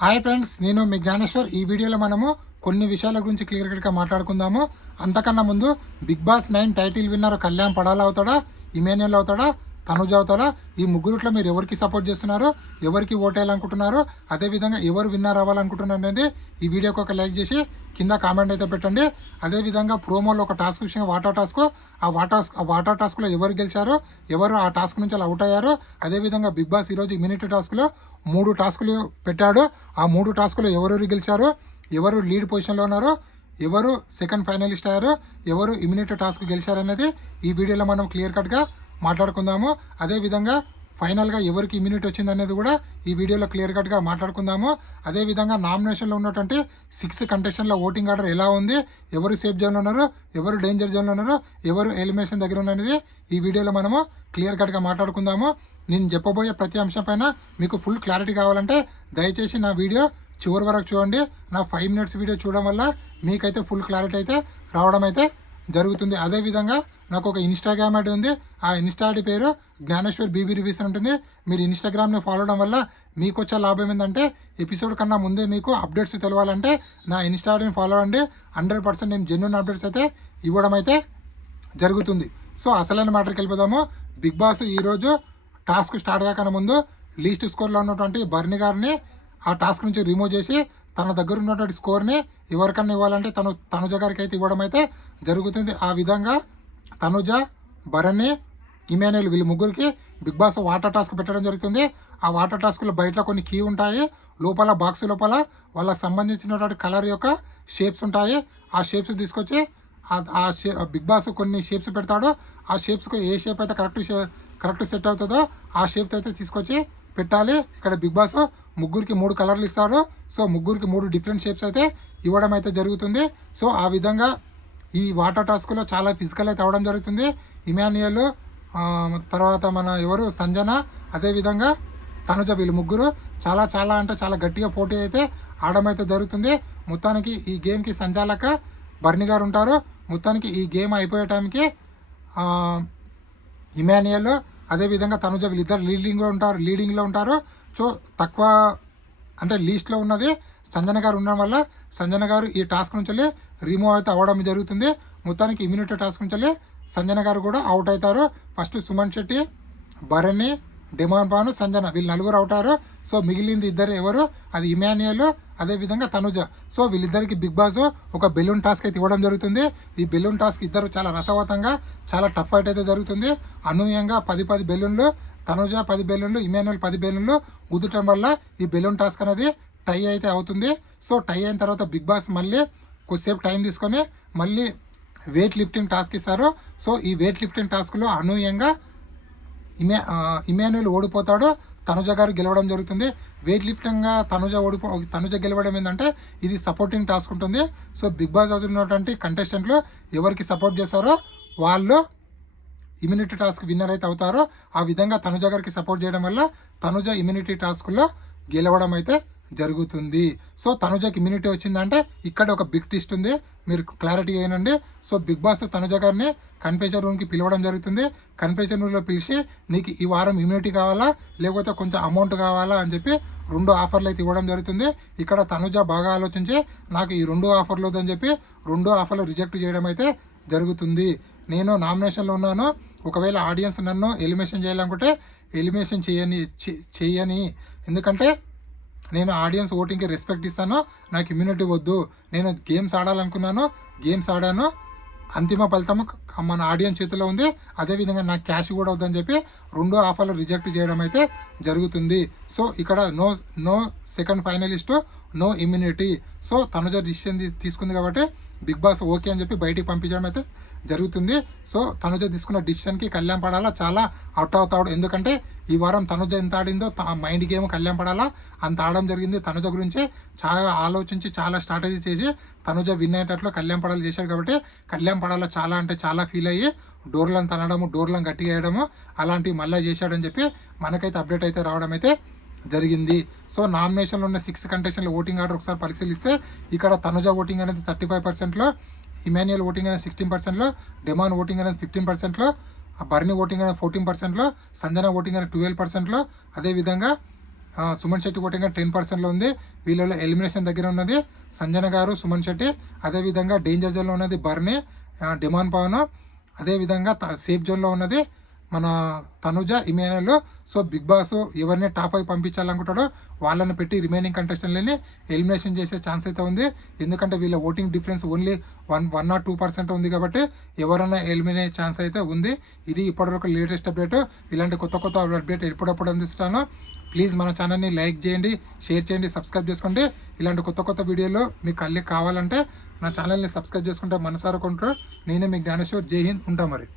Hi friends, నేను మీ జ్ఞానేశ్వర్. ఈ వీడియోలో మనము కొన్ని విషయాల గురించి క్లియర్ కట్గా మాట్లాడుకుందాము. అంతకన్నా ముందు big boss 9 title winner Kalyan పడాలా అవుతాడా, ఇమాన్యుయల్ అవుతాడా, తనుజ అవుతాడా? ఈ ముగ్గురుట్లో మీరు ఎవరికి సపోర్ట్ చేస్తున్నారు, ఎవరికి ఓటేయాలనుకుంటున్నారు, అదేవిధంగా ఎవరు విన్నర్ అవ్వాలనుకుంటున్నారు అనేది ఈ వీడియోకి ఒక లైక్ చేసి కింద కామెంట్ అయితే పెట్టండి. అదేవిధంగా ప్రోమోలో ఒక టాస్క్ విషయం వాటర్ టాస్క్, ఆ వాటర్ టాస్క్లో ఎవరు గెలిచారు, ఎవరు ఆ టాస్క్ నుంచి అలా అవుట్ అయ్యారు. అదేవిధంగా బిగ్ బాస్ ఈరోజు ఇమ్యూనిటీ టాస్క్లో 3 టాస్కులు పెట్టాడు. ఆ 3 టాస్కులు ఎవరెవరు గెలిచారు, ఎవరు లీడ్ పొజిషన్లో ఉన్నారు, ఎవరు సెకండ్ ఫైనలిస్ట్ అయ్యారు, ఎవరు ఇమ్యూనిటీ టాస్క్ గెలిచారనేది ఈ వీడియోలో మనం క్లియర్ కట్గా మాట్లాడుకుందాము. అదేవిధంగా ఫైనల్గా ఎవరికి ఇమ్యూనిటీ వచ్చింది అనేది కూడా ఈ వీడియోలో క్లియర్ కట్గా మాట్లాడుకుందాము. అదేవిధంగా నామినేషన్లో ఉన్నటువంటి 6 కంటెస్టెంట్ల ఓటింగ్ ఆర్డర్ ఎలా ఉంది, ఎవరు సేఫ్ జోన్లో ఉన్నారు, ఎవరు డేంజర్ జోన్లో ఉన్నారు, ఎవరు ఎలిమినేషన్ దగ్గర ఉన్నది ఈ వీడియోలో మనము క్లియర్ కట్గా మాట్లాడుకుందాము. నేను చెప్పబోయే ప్రతి అంశం పైన మీకు ఫుల్ క్లారిటీ కావాలంటే దయచేసి నా వీడియో చివరి వరకు చూడండి. నా 5 మినిట్స్ వీడియో చూడడం వల్ల మీకైతే ఫుల్ క్లారిటీ అయితే రావడం అయితే జరుగుతుంది. అదేవిధంగా నాకు ఒక ఇన్స్టాగ్రామ్ ఐడి ఉంది. ఆ ఇన్స్టా ఐడి పేరు జ్ఞానేశ్వర్ బీబీ రివ్యూస్ ఉంటుంది. మీరు ఇన్స్టాగ్రామ్ని ఫాలో అవడం వల్ల మీకు వచ్చే లాభం ఏంటంటే ఎపిసోడ్ కన్నా ముందే మీకు అప్డేట్స్ తెలవాలంటే నా ఇన్స్టా ఐడిని ఫాలో అవ్వండి. 100% నేను జెన్యూన్ అప్డేట్స్ అయితే ఇవ్వడం అయితే జరుగుతుంది. సో అసలైన మ్యాటర్కి వెళ్ళిపోదాము. బిగ్ బాస్ ఈరోజు టాస్క్ స్టార్ట్ కాకన్నా ముందు లీస్ట్ స్కోర్లో ఉన్నటువంటి బర్ని గారిని ఆ టాస్క్ నుంచి రిమూవ్ చేసి తన దగ్గర ఉన్నటువంటి స్కోర్ని ఎవరికన్నా ఇవ్వాలంటే తనుజ గారికి అయితే ఇవ్వడం అయితే జరుగుతుంది. ఆ విధంగా తనుజ, భరణి, ఇమాన్యుయల్ వీళ్ళు ముగ్గురికి బిగ్ బాస్ వాటర్ టాస్క్ పెట్టడం జరుగుతుంది. ఆ వాటర్ టాస్క్లో బయట కొన్ని కీ ఉంటాయి, లోపల బాక్స్ లోపల వాళ్ళకి సంబంధించినటువంటి కలర్ యొక్క షేప్స్ ఉంటాయి. ఆ షేప్స్ తీసుకొచ్చి బిగ్ బాస్ కొన్ని షేప్స్ పెడతాడు. ఆ షేప్స్కి ఏ షేప్ అయితే కరెక్ట్ సెట్ అవుతుందో ఆ షేప్ అయితే తీసుకొచ్చి పెట్టాలి. ఇక్కడ బిగ్ బాస్ ముగ్గురికి 3 కలర్లు ఇస్తారు. సో ముగ్గురికి 3 డిఫరెంట్ షేప్స్ అయితే ఇవ్వడం అయితే జరుగుతుంది. సో ఆ విధంగా ఈ వాటర్ టాస్క్లో చాలా ఫిజికల్ అయితే అవ్వడం జరుగుతుంది. ఇమాన్యుయల్, తర్వాత మన ఎవరు సంజన, అదేవిధంగా తనుజ వీళ్ళు ముగ్గురు చాలా అంటే చాలా గట్టిగా పోటీ అయితే ఆడడం అయితే జరుగుతుంది. మొత్తానికి ఈ గేమ్కి సంచాలక బర్ని గారు ఉంటారు. మొత్తానికి ఈ గేమ్ అయిపోయే టైంకి ఇమాన్యుయల్ అదేవిధంగా తనుజ వీళ్ళిద్దరు లీడింగ్లో ఉంటారు. సో తక్కువ అంటే లీస్ట్లో ఉన్నది సంజన గారు ఉండడం వల్ల సంజన గారు ఈ టాస్క్ నుంచి రిమూవ్ అయితే అవ్వడం జరుగుతుంది. మొత్తానికి ఇమ్యూనిటీ టాస్క్ నుంచి సంజన గారు కూడా అవుట్ అవుతారు. ఫస్ట్ సుమన్ శెట్టి, భరణి, డిమాన్ పాను, సంజన వీళ్ళు 4 అవుతారు. సో మిగిలింది ఇద్దరు ఎవరు, అది ఇమాన్యుయల్ అదేవిధంగా తనుజ. సో వీళ్ళిద్దరికి బిగ్ బాస్ ఒక బెలూన్ టాస్క్ అయితే ఇవ్వడం జరుగుతుంది. ఈ బెలూన్ టాస్క్ ఇద్దరు చాలా రసవతంగా చాలా టఫ్ ఫైట్ అయితే జరుగుతుంది. అనూహ్యంగా 10 బెలూన్లు, తనుజ 10 బెలూన్లు, ఇమాన్యుయల్ 10 బెలూన్లు కుదరటం వల్ల ఈ బెలూన్ టాస్క్ అనేది టై అయితే అవుతుంది. సో టై అయిన తర్వాత బిగ్ బాస్ మళ్ళీ కొద్దిసేపు టైం తీసుకొని మళ్ళీ వెయిట్ లిఫ్టింగ్ టాస్క్ ఇస్తారు. సో ఈ వెయిట్ లిఫ్టింగ్ టాస్క్లో అనూహ్యంగా ఇమాన్యుయల్ ఓడిపోతాడు, తనుజ గారు గెలవడం జరుగుతుంది. వెయిట్ లిఫ్టింగ్గా తనుజ గెలవడం ఏంటంటే ఇది సపోర్టింగ్ టాస్క్ ఉంటుంది. సో బిగ్ బాస్ అవుతున్నటువంటి కంటెస్టెంట్లు ఎవరికి సపోర్ట్ చేస్తారో వాళ్ళు ఇమ్యూనిటీ టాస్క్ విన్నర్ అయితే అవుతారో. ఆ విధంగా తనుజ గారికి సపోర్ట్ చేయడం వల్ల తనుజ ఇమ్యూనిటీ టాస్క్లో గెలవడం అయితే జరుగుతుంది. సో తనుజకి ఇమ్యూనిటీ వచ్చిందంటే ఇక్కడ ఒక బిగ్ ట్విస్ట్ ఉంది, మీరు క్లారిటీ అయినండి. సో బిగ్ బాస్ తనుజ గారిని కన్ఫెషన్ రూమ్కి పిలవడం జరుగుతుంది. కన్ఫెషన్ రూమ్లో పిలిచి నీకు ఈ వారం ఇమ్యూనిటీ కావాలా లేకపోతే కొంచెం అమౌంట్ కావాలా అని చెప్పి 2 ఆఫర్లు అయితే ఇవ్వడం జరుగుతుంది. ఇక్కడ తనుజ బాగా ఆలోచించి నాకు ఈ 2 ఆఫర్లు వద్దని చెప్పి 2 ఆఫర్లు రిజెక్ట్ చేయడం అయితే జరుగుతుంది. నేను నామినేషన్లో ఉన్నాను, ఒకవేళ ఆడియన్స్ నన్ను ఎలిమినేషన్ చేయాలనుకుంటే ఎలిమినేషన్ చేయని ఎందుకంటే నేను ఆడియన్స్ ఓటింగ్కి రెస్పెక్ట్ ఇస్తాను, నాకు ఇమ్యూనిటీ వద్దు, నేను గేమ్స్ ఆడాలనుకున్నాను, గేమ్స్ ఆడాను, అంతిమ ఫలితం మన ఆడియన్స్ చేతిలో ఉంది, అదేవిధంగా నాకు క్యాష్ కూడా వద్దని చెప్పి 2 ఆఫర్లు రిజెక్ట్ చేయడం అయితే జరుగుతుంది. సో ఇక్కడ no second finalist, no immunity. So Tanuja decision తీసుకుంది కాబట్టి బిగ్ బాస్ ఓకే అని చెప్పి బయటికి పంపించడం అయితే జరుగుతుంది. సో తనుజ తీసుకున్న డిసిషన్కి కళ్యాణ్ పడాలా చాలా అవుట్ అవుతాడు. ఎందుకంటే ఈ వారం తనుజ ఎంత ఆడిందో మైండ్ గేమ్ కళ్యాణ్ పడాలా అంత ఆడడం జరిగింది. తనుజ గురించి చాలా ఆలోచించి చాలా స్ట్రాటజీ చేసి తనుజ విన్ అయ్యేటట్లు కళ్యాణ్ పడాలి చేశాడు. కాబట్టి కళ్యాణ్ పడాలా చాలా అంటే చాలా ఫీల్ అయ్యి డోర్లను తనడము, డోర్లను గట్టిగా వేయడము అలాంటివి మళ్ళీ చేశాడని చెప్పి మనకైతే అప్డేట్ అయితే రావడం అయితే జరిగింది. సో నామినేషన్లో ఉన్న 6 కంటెస్టెంట్ల ఓటింగ్ ఆర్డర్ ఒకసారి పరిశీలిస్తే ఇక్కడ తనుజ ఓటింగ్ అనేది 35%లో, ఇమాన్యుయల్ ఓటింగ్ అనేది 16%లో, డిమాన్ ఓటింగ్ అనేది 15%లో, బర్ని ఓటింగ్ అనేది 14%లో, సంజన ఓటింగ్ అనేది 12%లో, అదేవిధంగా సుమన్ శెట్టి ఓటింగ్ 10%లో ఉంది. వీళ్ళలో ఎలిమినేషన్ దగ్గర ఉన్నది సంజన గారు, సుమన్ శెట్టి. అదేవిధంగా డేంజర్ జోన్లో ఉన్నది బర్నీ, డిమాన్ పవన్. అదేవిధంగా సేఫ్ జోన్లో ఉన్నది మన Tanuja, Emmanuel. So big boss ఎవరిని టాప్ 5 పంపించాలనుకుంటాడో వాళ్ళని పెట్టి రిమైనింగ్ కంటెస్టెంట్లని ఎలిమినేషన్ చేసే ఛాన్స్ అయితే ఉంది. ఎందుకంటే వీళ్ళ ఓటింగ్ డిఫరెన్స్ ఓన్లీ 1 or 2% ఉంది కాబట్టి ఎవరైనా ఎలిమినేట్ ఛాన్స్ అయితే ఉంది. ఇది ఇప్పటివరకు లేటెస్ట్ అప్డేట్. ఇలాంటి కొత్త కొత్త అప్డేట్ ఎప్పుడప్పుడు అందిస్తాను. ప్లీజ్ మన ఛానల్ని లైక్ చేయండి, షేర్ చేయండి, సబ్స్క్రైబ్ చేసుకోండి. ఇలాంటి కొత్త కొత్త వీడియోలు మీకు కావాలంటే నా ఛానల్ని సబ్స్క్రైబ్ చేసుకుంటే మనసారా కొంటారు. నేనే మీ జ్ఞానేశ్వర్. జై హింద్. ఉంటా మరి.